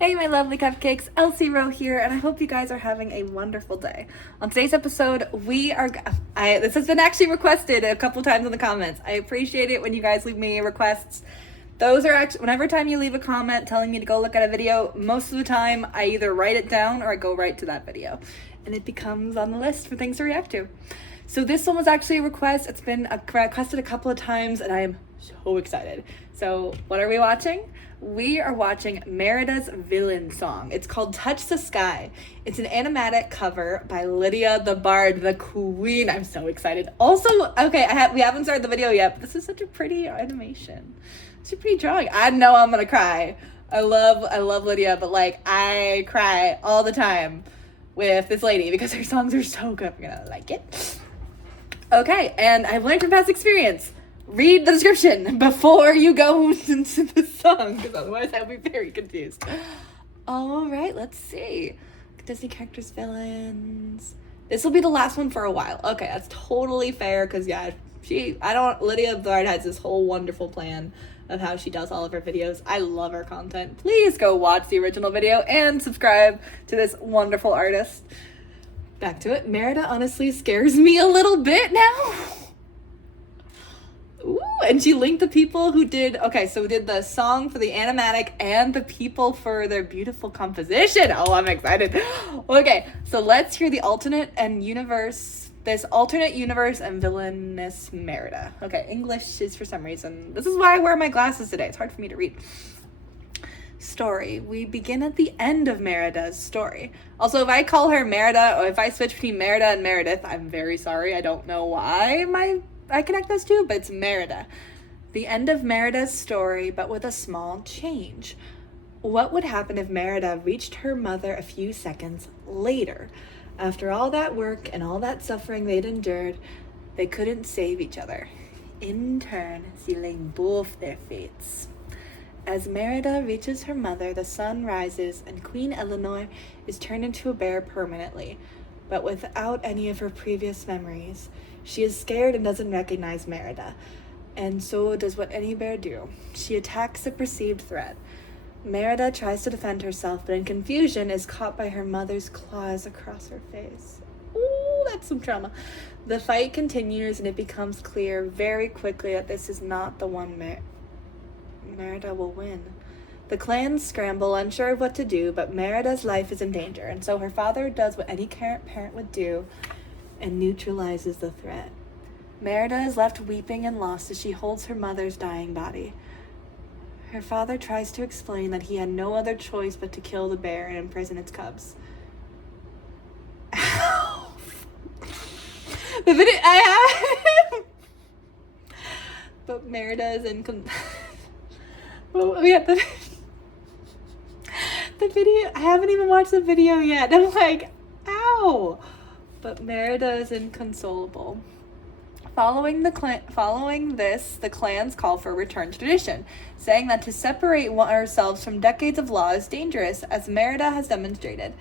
Hey my lovely cupcakes, Elsie Rowe here, and I hope you guys are having a wonderful day. On today's episode, this has been actually requested a couple times in the comments. I appreciate it when you guys leave me requests. Those are actually, whenever time you leave a comment telling me to go look at a video, most of the time I either write it down or I go right to that video. And it becomes on the list for things to react to. So this one was actually a request. It's been requested a couple of times and I am so excited. So what are we watching? We are watching Merida's villain song. It's called Touch the Sky. It's an animatic cover by Lydia the Bard, the queen. I'm so excited. Also, okay, we haven't started the video yet, but this is such a pretty animation. It's a pretty drawing. I know I'm gonna cry. I love Lydia, but like I cry all the time with this lady because her songs are so good. I'm gonna like it. Okay, and I've learned from past experience. Read the description before you go into the song, because otherwise I'll be very confused. All right, let's see. Disney characters, villains. This will be the last one for a while. Okay, that's totally fair, because yeah, Lydia the Bard has this whole wonderful plan of how she does all of her videos. I love her content. Please go watch the original video and subscribe to this wonderful artist. Back to it. Merida honestly scares me a little bit now. Ooh, and she linked the people who did the song for the animatic and the people for their beautiful composition. Oh, I'm excited. Okay, so let's hear the alternate universe and villainous Merida. Okay, English is for some reason. This is why I wear my glasses today. It's hard for me to read. Story. We begin at the end of Merida's story. Also, if I call her Merida, or if I switch between Merida and Meredith, I'm very sorry. I don't know why I connect those two, but it's Merida. The end of Merida's story, but with a small change. What would happen if Merida reached her mother a few seconds later? After all that work and all that suffering they'd endured, they couldn't save each other, in turn sealing both their fates. As Merida reaches her mother, the sun rises and Queen Eleanor is turned into a bear permanently, but without any of her previous memories. She is scared and doesn't recognize Merida, and so does what any bear do. She attacks the perceived threat. Merida tries to defend herself, but in confusion is caught by her mother's claws across her face. Ooh, that's some trauma. The fight continues, and it becomes clear very quickly that this is not the one Merida will win. The clans scramble, unsure of what to do, but Merida's life is in danger, and so her father does what any parent would do and neutralizes the threat. Merida is left weeping and lost as she holds her mother's dying body. Her father tries to explain that he had no other choice but to kill the bear and imprison its cubs. The video I have, but Merida is in. Oh, yeah, the video. I haven't even watched the video yet. I'm like, ow. But Merida is inconsolable. Following this, the clans call for a return to tradition, saying that to separate ourselves from decades of law is dangerous, as Merida has demonstrated.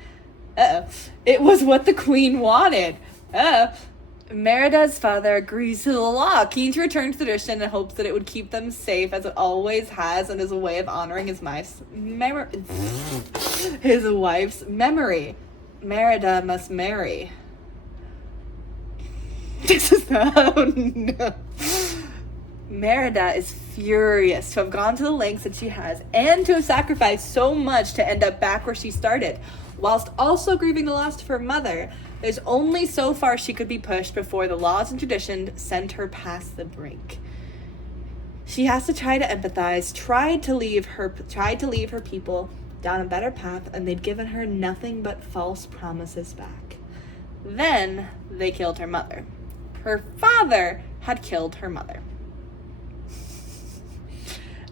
It was what the queen wanted. Merida's father agrees to the law, keen to return to tradition and hopes that it would keep them safe as it always has and as a way of honoring his wife's memory. Merida must marry. No. Merida is furious to have gone to the lengths that she has and to have sacrificed so much to end up back where she started, whilst also grieving the loss of her mother. There's only so far she could be pushed before the laws and tradition sent her past the brink. She has to try to empathize, tried to leave her people down a better path, and they'd given her nothing but false promises back. Then they killed her mother. Her father had killed her mother.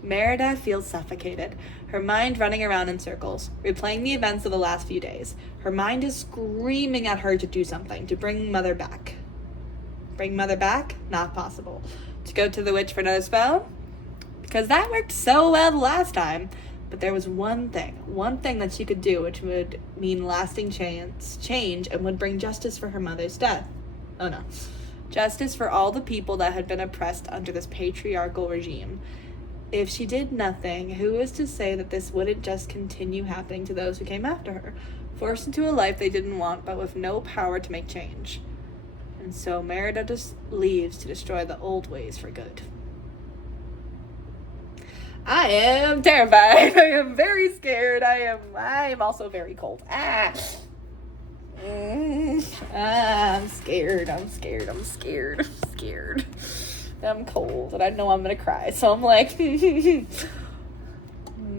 Merida feels suffocated, her mind running around in circles, replaying the events of the last few days. Her mind is screaming at her to do something, to bring mother back. Bring mother back? Not possible. To go to the witch for another spell? Because that worked so well the last time. But there was one thing that she could do, which would mean lasting change and would bring justice for her mother's death. Oh no. Justice for all the people that had been oppressed under this patriarchal regime. If she did nothing, who is to say that this wouldn't just continue happening to those who came after her, forced into a life they didn't want, but with no power to make change? And so Merida just leaves to destroy the old ways for good. I am terrified. I am very scared. I am also very cold. I'm scared. I'm cold and I know I'm gonna cry. So I'm like,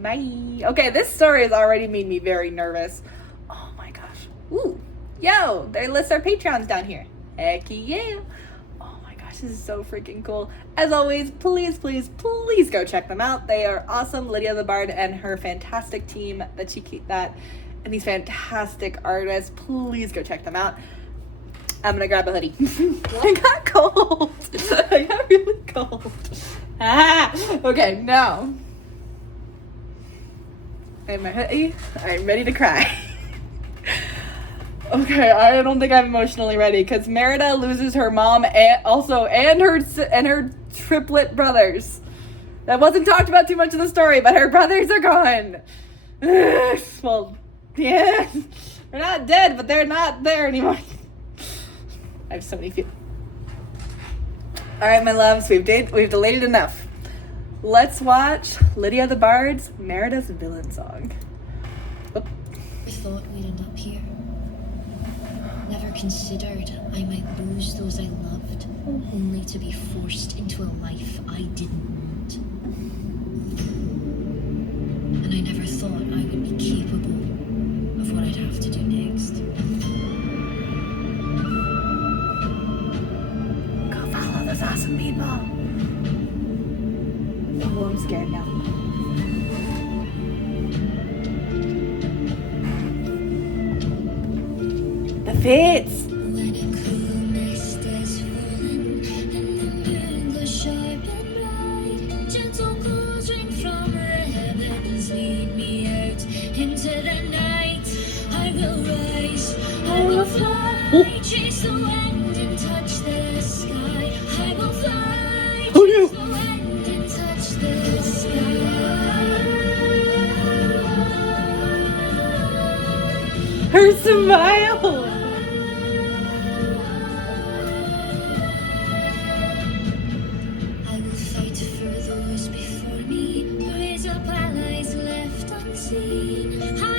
bye. Okay, this story has already made me very nervous. Oh my gosh. Ooh. Yo, they list our Patreons down here. Heck yeah. Oh my gosh, this is so freaking cool. As always, please go check them out. They are awesome. Lydia the Bard and her fantastic team and these fantastic artists. Please go check them out. I'm gonna grab a hoodie. I got cold. I got really cold. Okay, now. I have my hoodie. I'm ready to cry. Okay, I don't think I'm emotionally ready because Merida loses her mom and her triplet brothers. That wasn't talked about too much in the story, but her brothers are gone. Well, yeah, they're not dead, but they're not there anymore. I have so many feelings. All right, my loves, we've delayed it enough. Let's watch Lydia the Bard's Merida's Villain Song. I thought we'd end up here. Never considered I might lose those I loved, only to be forced into a life I didn't want. And I never thought I would be capable of what I'd have to do next. Go follow those awesome people. Oh, I'm scared now. The fits. When a cool mist has fallen and the moon glows sharp and bright, gentle calls ring from the heavens, lead me out into the night. I will rise, I will fly, chase the wind and touch the sky. I will fly, chase the wind and touch the sky. Her smile. I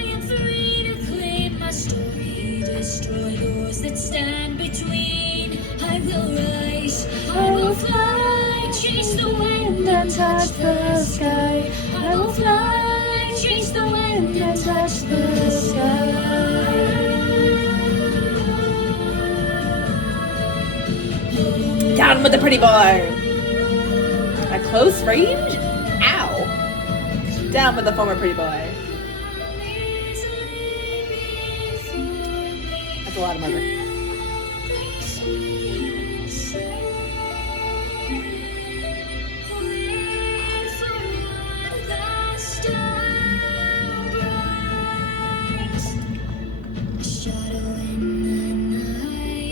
am free to claim my story, destroy those that stand between. I will rise, I will fly, chase the wind and touch the sky. I will fly, chase the wind and touch the sky. Down with the pretty boy. At close range? Ow. Down with the former pretty boy. That's a lot of murder.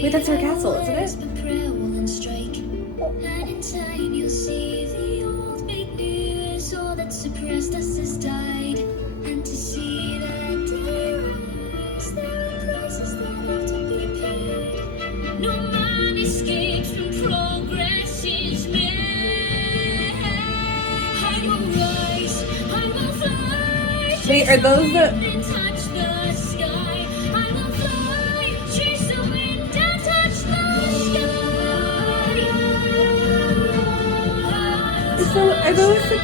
Wait, that's her castle, isn't it? And in time you'll see the old big news. All that suppressed us has died. And to see that day rise, there are prices that have to be paid. No man escapes from progress is made. I will rise, I will fly. Wait, are those the... So are those the...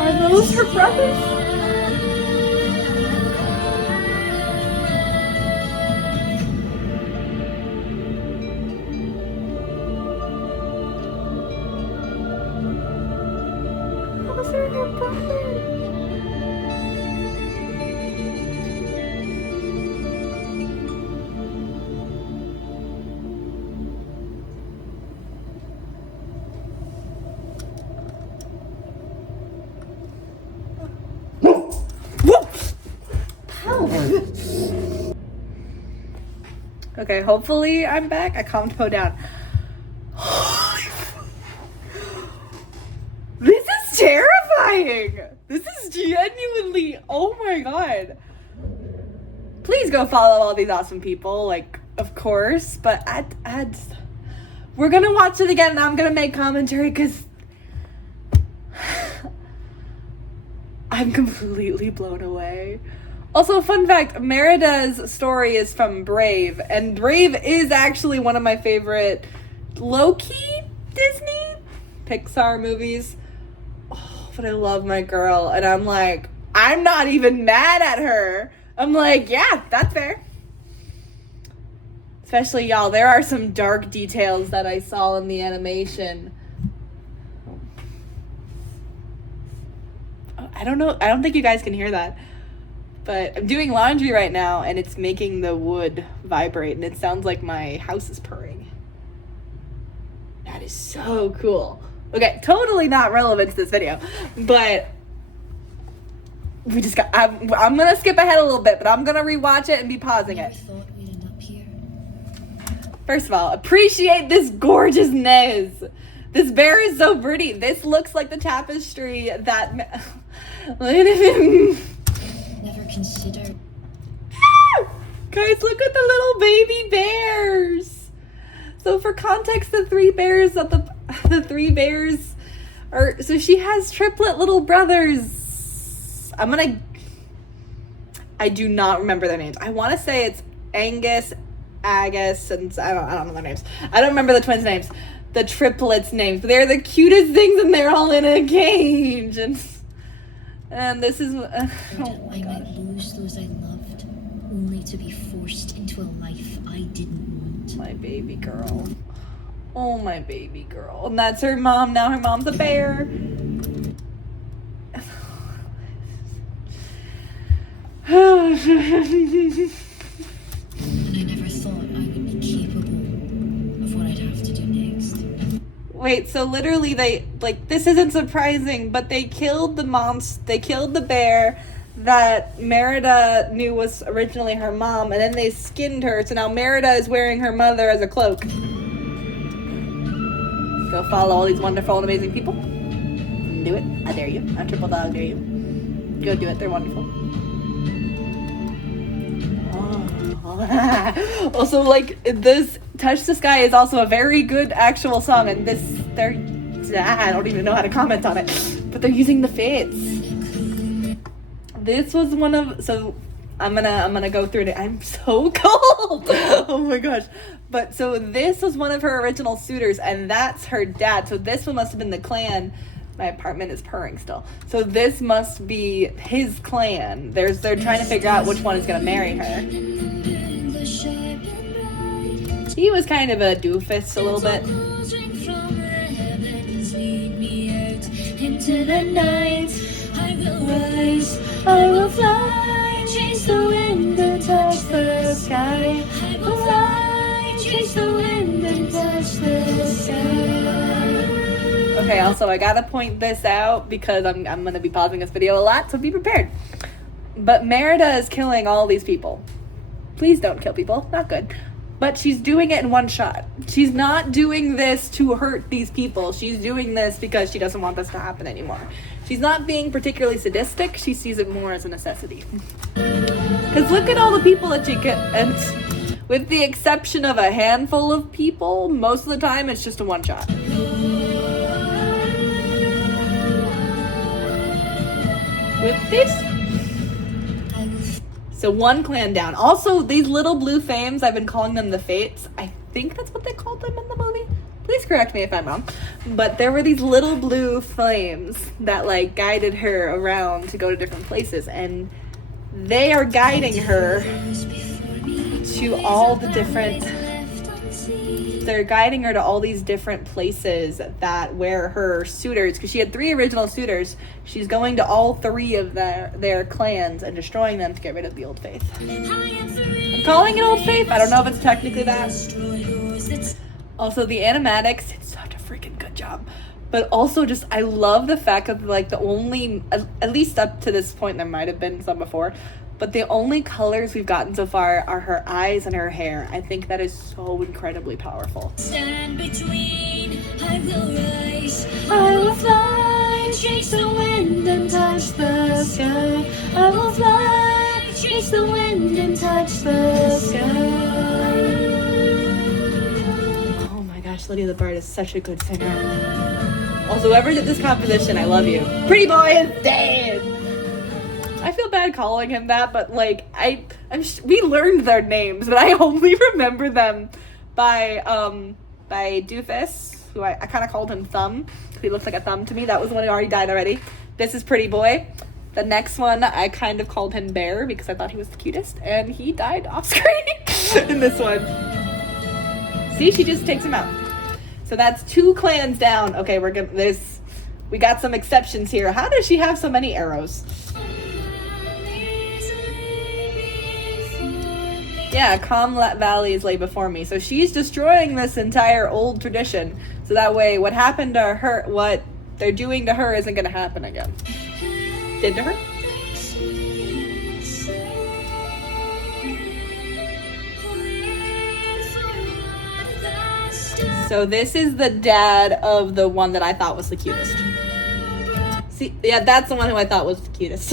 Are those her brothers? Those are her brothers. Okay, hopefully I'm back. I calmed Poe down. This is terrifying. This is genuinely, oh my god. Please go follow all these awesome people, like, of course, but we're gonna watch it again and I'm gonna make commentary because I'm completely blown away. Also, fun fact, Merida's story is from Brave, and Brave is actually one of my favorite low-key Disney Pixar movies. Oh, but I love my girl, and I'm like, I'm not even mad at her. I'm like, yeah, that's fair. Especially, y'all, there are some dark details that I saw in the animation. I don't know. I don't think you guys can hear that. But I'm doing laundry right now, and it's making the wood vibrate, and it sounds like my house is purring. That is so cool. Okay, totally not relevant to this video, but we just got... I'm gonna skip ahead a little bit, but I'm gonna rewatch it and be pausing it. Thought we'd end up here. First of all, appreciate this gorgeousness. This bear is so pretty. This looks like the tapestry that... Look at him. Never considered. Guys, look at the little baby bears. So for context, the three bears are, so she has triplet little brothers. I do not remember their names. I want to say it's Angus, Agus, and I don't know their names. I don't remember the twins' names. The triplets' names. But they're the cutest things, and they're all in a cage. And this is... oh my I gosh. might lose those I loved, only to be forced into a life I didn't want. My baby girl. Oh, my baby girl. And that's her mom. Now her mom's a bear. And I never thought I would be capable of what I'd have to do next. Wait, so literally they, like, this isn't surprising, but they killed the bear that Merida knew was originally her mom, and then they skinned her, so now Merida is wearing her mother as a cloak. Go follow all these wonderful and amazing people. Do it. I dare you. I triple dog dare you. Go do it. They're wonderful. Oh. Also, like, this Touch the Sky is also a very good actual song, and I don't even know how to comment on it, but they're using the fits. This was one of, so I'm gonna go through it. I'm so cold. Oh my gosh. But so this was one of her original suitors, and that's her dad. So this one must have been the clan. My apartment is purring still. So this must be his clan. They're trying to figure out which one is gonna marry her. He was kind of a doofus a little bit. Into the night, I will rise, I will fly, chase the wind and touch the sky. I will fly, chase the wind and touch the sky. Okay, also I gotta point this out because I'm gonna be pausing this video a lot, so be prepared. But Merida is killing all these people. Please don't kill people, not good. But she's doing it in one shot. She's not doing this to hurt these people. She's doing this because she doesn't want this to happen anymore. She's not being particularly sadistic. She sees it more as a necessity. Because look at all the people that she and with the exception of a handful of people, most of the time it's just a one shot. With this. So one clan down. Also, these little blue flames, I've been calling them the Fates. I think that's what they called them in the movie. Please correct me if I'm wrong. But there were these little blue flames that, like, guided her around to go to different places. And they are guiding her to all the different... They're guiding her to all these different places that where her suitors, because she had 3 original suitors, she's going to all 3 of their clans and destroying them to get rid of the old faith. I'm calling it old faith. I don't know if it's technically that. Also, the animatics did such a freaking good job. But also just, I love the fact that, like, the only, at least up to this point, there might have been some before, but the only colors we've gotten so far are her eyes and her hair. I think that is so incredibly powerful. Stand between, I will rise, I will fly, chase the wind and touch the sky. I will fly, chase the wind and touch the sky. Oh my gosh, Lydia the Bard is such a good singer. Also, whoever did this composition, I love you. Pretty boy is dead. I feel bad calling him that, but like we learned their names, but I only remember them by Doofus, who I kind of called him Thumb. He looks like a thumb to me. That was the one who already died already. This is Pretty Boy. The next one, I kind of called him Bear because I thought he was the cutest, and he died off screen in this one. See, she just takes him out. So that's 2 clans down. Okay, we got some exceptions here. How does she have so many arrows? Yeah, calm valleys lay before me. So she's destroying this entire old tradition. So that way what happened to her, what they're doing to her isn't going to happen again. Did to her? So this is the dad of the one that I thought was the cutest. See, yeah, that's the one who I thought was the cutest.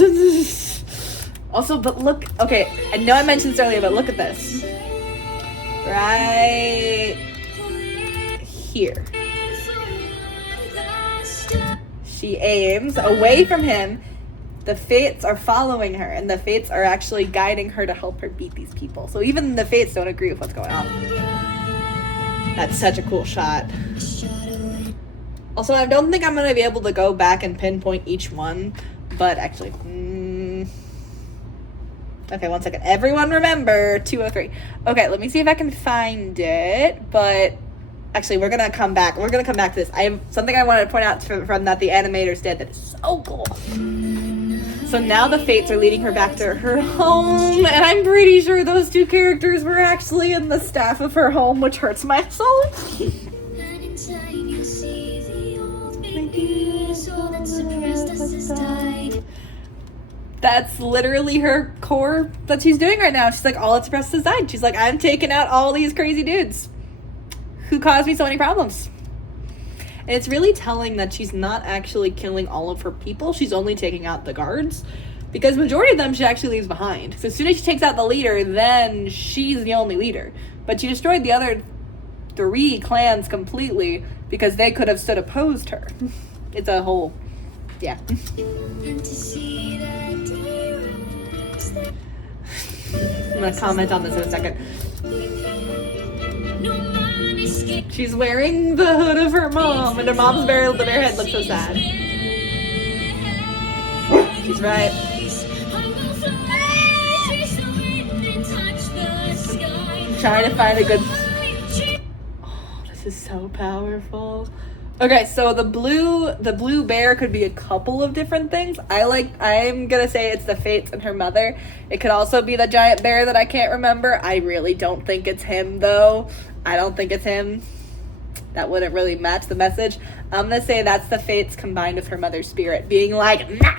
Also, but look, okay, I know I mentioned this earlier, but look at this. Right here. She aims away from him. The fates are following her, and the fates are actually guiding her to help her beat these people. So even the fates don't agree with what's going on. That's such a cool shot. Also, I don't think I'm going to be able to go back and pinpoint each one, but actually... Okay, one second. Everyone remember 203. Okay, let me see if I can find it. But actually, we're going to come back. We're going to come back to this. I have something I wanted to point out from that the animators did that is so cool. So now the fates are leading her back to her home. And I'm pretty sure those 2 characters were actually in the staff of her home, which hurts my soul. That's literally her core that she's doing right now. She's like, all it's suppressed is died. She's like, I'm taking out all these crazy dudes who caused me so many problems. And it's really telling that she's not actually killing all of her people. She's only taking out the guards. Because majority of them she actually leaves behind. So as soon as she takes out the leader, then she's the only leader. But she destroyed the other 3 clans completely because they could have stood opposed her. It's a whole... yeah. I'm gonna comment on this in a second. She's wearing the hood of her mom, and her mom's burial, the bare head looks so sad. She's right. I'm trying to find a good... Oh, this is so powerful. Okay, so the blue bear could be a couple of different things. I'm gonna say it's the fates and her mother. It could also be the giant bear that I can't remember. I really don't think it's him though. I don't think it's him. That wouldn't really match the message. I'm gonna say that's the fates combined with her mother's spirit being like, nah.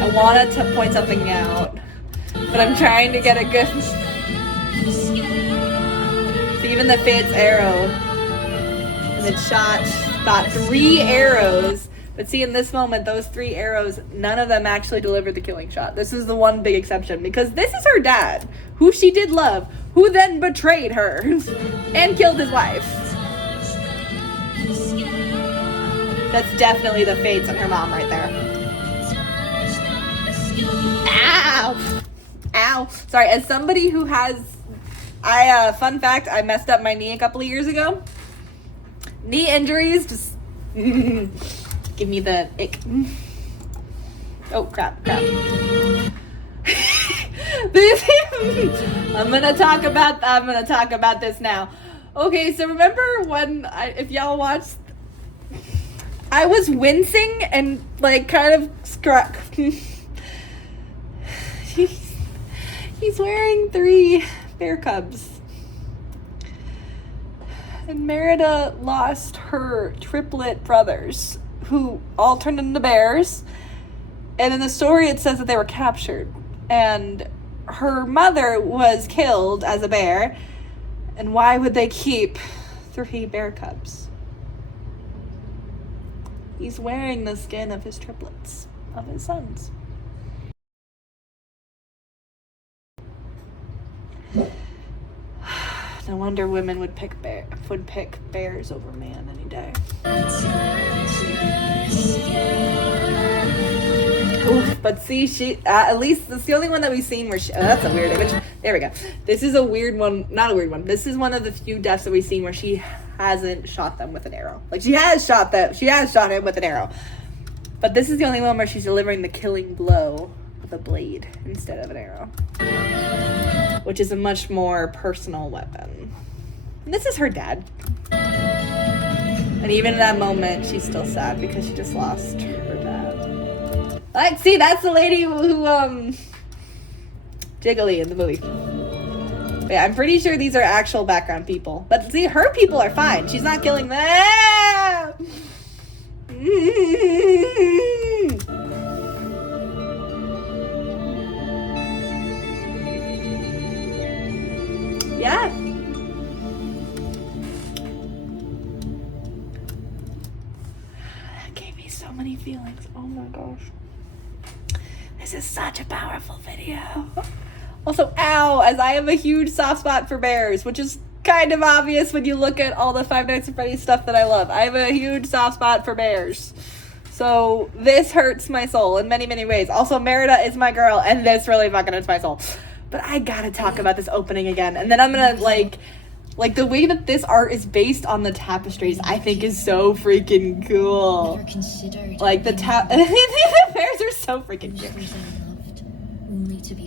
I wanted to point something out, but I'm trying to get a good... Even the fate's arrow, and it shot 3 arrows. But see, in this moment, those 3 arrows, none of them actually delivered the killing shot. This is the one big exception, because this is her dad, who she did love, who then betrayed her and killed his wife. That's definitely the fates and her mom right there. Ow! Ow! Sorry, as somebody who has... fun fact, I messed up my knee a couple of years ago. Knee injuries just give me the ick. Oh, crap. I'm gonna talk about this now. Okay, so remember when if y'all watched, I was wincing and like kind of struck. He's wearing 3 bear cubs. And Merida lost her triplet brothers who all turned into bears. And in the story, it says that they were captured. And her mother was killed as a bear. And why would they keep 3 bear cubs? He's wearing the skin of his triplets, of his sons. No wonder women would pick bears over man any day. Oof, but see, she at least that's the only one that we've seen where she. Oh, that's a weird image. There we go. This is a weird one. Not a weird one. This is one of the few deaths that we've seen where she hasn't shot them with an arrow. Like she has shot him with an arrow. But this is the only one where she's delivering the killing blow with a blade instead of an arrow, which is a much more personal weapon. And this is her dad. And even in that moment, she's still sad because she just lost her dad. Like, see, that's the lady who Jiggly in the movie. But yeah, I'm pretty sure these are actual background people. But see, her people are fine. She's not killing them. Yeah. That gave me so many feelings. Oh my gosh. This is such a powerful video. Also, ow, as I have a huge soft spot for bears, which is kind of obvious when you look at all the Five Nights at Freddy's stuff that I love. I have a huge soft spot for bears. So this hurts my soul in many, many ways. Also, Merida is my girl, and this really fucking hurts my soul. But I gotta talk about this opening again. And then I'm gonna, like the way that this art is based on the tapestries, I think is so freaking cool. Like, the bears are so freaking cute.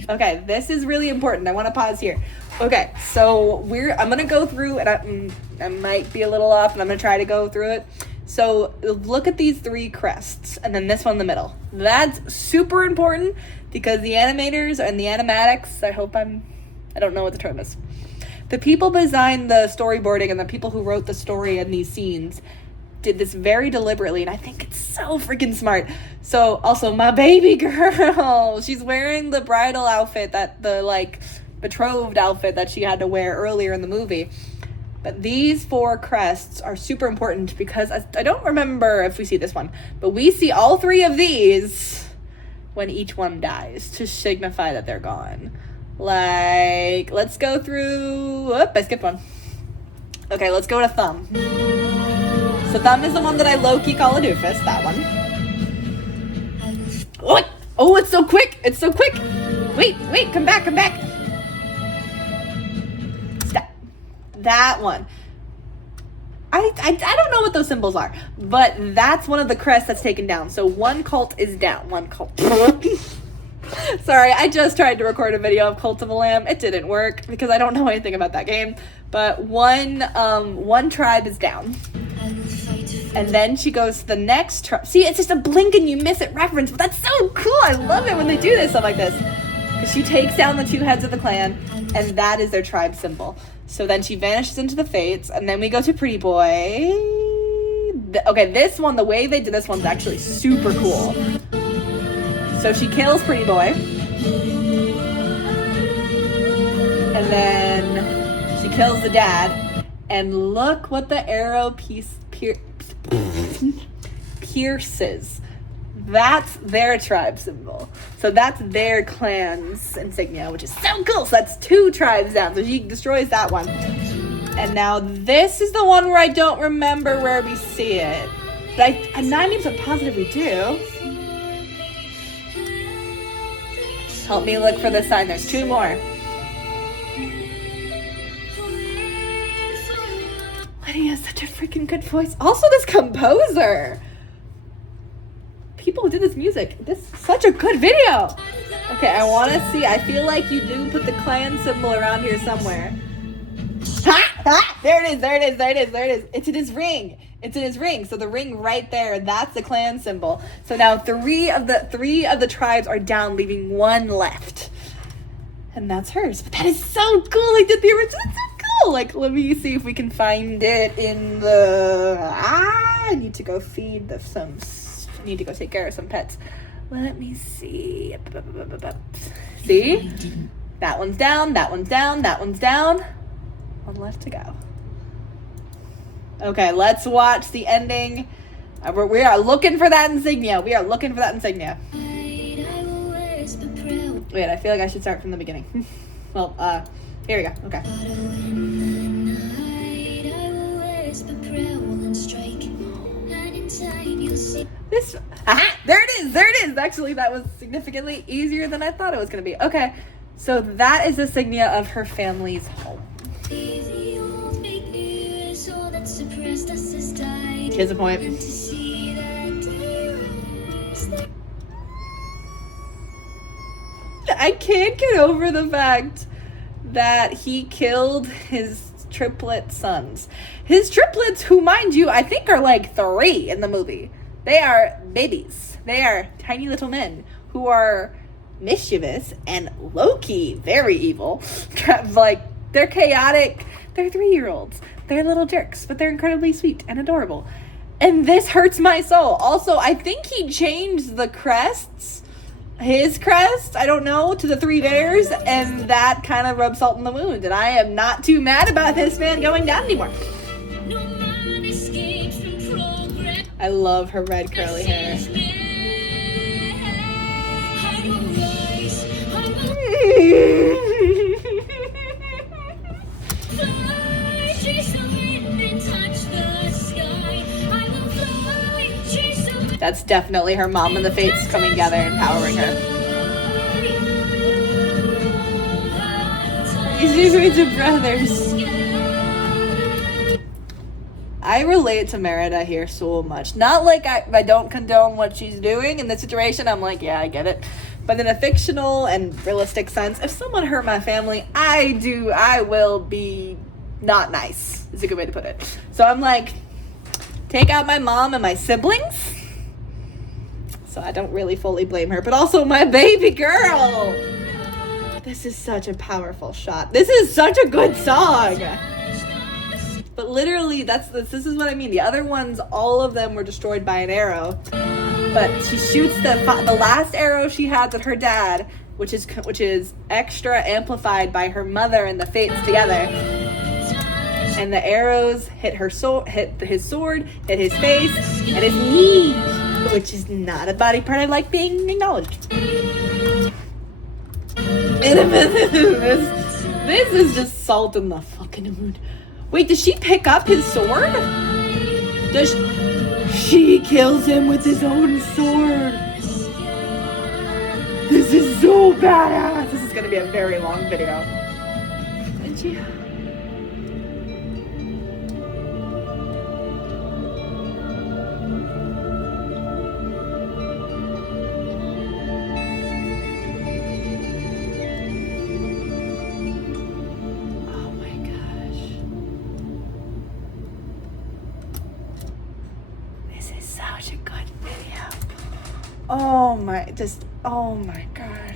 Okay, this is really important. I want to pause here. Okay, so I'm gonna go through, and I might be a little off, and I'm gonna try to go through it. So look at these 3 crests, and then this one in the middle. That's super important because the animators and the animatics, I don't know what the term is. The people behind the storyboarding and the people who wrote the story in these scenes did this very deliberately, and I think it's so freaking smart. So also my baby girl, she's wearing the bridal outfit, that the betrothed outfit that she had to wear earlier in the movie. But these 4 crests are super important because I don't remember if we see this one, but we see all 3 of these when each one dies to signify that they're gone. Like, let's go through... Oop, I skipped one. Okay, let's go to Thumb. So Thumb is the one that I low-key call a doofus, that one. Oh, it's so quick! It's so quick! Wait, come back! Stop. That one. I don't know what those symbols are, but that's one of the crests that's taken down. So one cult is down. One cult... Sorry, I just tried to record a video of Cult of the Lamb. It didn't work because I don't know anything about that game. But one tribe is down. And then she goes to the next tribe. See, it's just a blink and you miss it reference, but that's so cool. I love it when they do this stuff like this. Because she takes down the 2 heads of the clan, and that is their tribe symbol. So then she vanishes into the Fates, and then we go to Pretty Boy. Okay, this one, the way they did this one's actually super cool. So she kills Pretty Boy. And then she kills the dad. And look what the arrow pierces. That's their tribe symbol. So that's their clan's insignia, which is so cool. So that's 2 tribes down. So she destroys that one. And now this is the one where I don't remember where we see it. But I'm 90% positive we do. Help me look for the sign. There's 2 more. Lydia has such a freaking good voice. Also, this composer. People who did this music. This is such a good video. Okay, I want to see. I feel like you do put the clan symbol around here somewhere. Ha! There it is. It's in his ring. So the ring right there, that's the clan symbol. So now 3 of the tribes are down, leaving 1 left. And that's hers. But that is so cool. I did the original. That's so cool. Like, let me see if we can find it in the... I need to go feed I need to go take care of some pets. Let me see. See? That one's down, that one's down, that one's down. One left to go. Okay, let's watch the ending. We are looking for that insignia. We are looking for that insignia. Wait, I feel like I should start from the beginning. Well, here we go. Okay. This, there it is, there it is. Actually, that was significantly easier than I thought it was going to be. Okay, so that is the insignia of her family's home. Here's a point. I can't get over the fact that he killed his triplet sons. His triplets, who, mind you, I think are like 3 in the movie. They are babies. They are tiny little men who are mischievous and low-key very evil. Like, they're chaotic. They're 3-year-olds. They're little jerks, but they're incredibly sweet and adorable. And this hurts my soul. Also, I think he changed the crests, his crest, I don't know, to the 3 bears, and that kind of rubs salt in the wound. And I am not too mad about this man going down anymore. I love her red curly hair. That's definitely her mom and the fates coming together and empowering her. These are two brothers. I relate to Merida here so much. Not like I don't condone what she's doing in this situation. I'm like, yeah, I get it. But in a fictional and realistic sense, if someone hurt my family, I will be not nice, is a good way to put it. So I'm like, take out my mom and my siblings. So I don't really fully blame her, but also my baby girl. This is such a powerful shot. This is such a good song. But literally, this is what I mean. The other ones, all of them were destroyed by an arrow. But she shoots the last arrow she had with her dad, which is extra amplified by her mother and the fates together. And the arrows hit his sword, hit his face, and his knee, which is not a body part I like being acknowledged. This is just salt in the fucking wound. Wait, does she pick up his sword? She kills him with his own sword. This is so badass. This is gonna be a very long video. And she... Such a good video. Oh my gosh.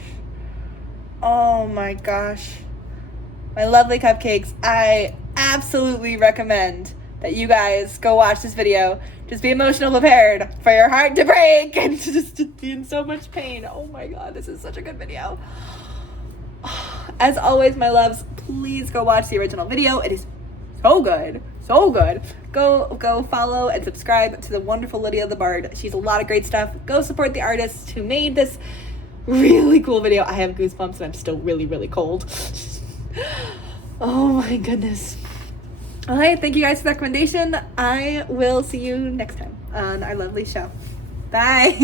Oh my gosh. My lovely cupcakes, I absolutely recommend that you guys go watch this video. Just be emotional prepared for your heart to break and to just be in so much pain. Oh my god, this is such a good video. As always, my loves, please go watch the original video. It is so good. So good. Go follow and subscribe to the wonderful Lydia the Bard. She's a lot of great stuff. Go support the artists who made this really cool video. I have goosebumps and I'm still really, really cold. Oh my goodness. All right, thank you guys for the recommendation. I will see you next time on our lovely show. Bye.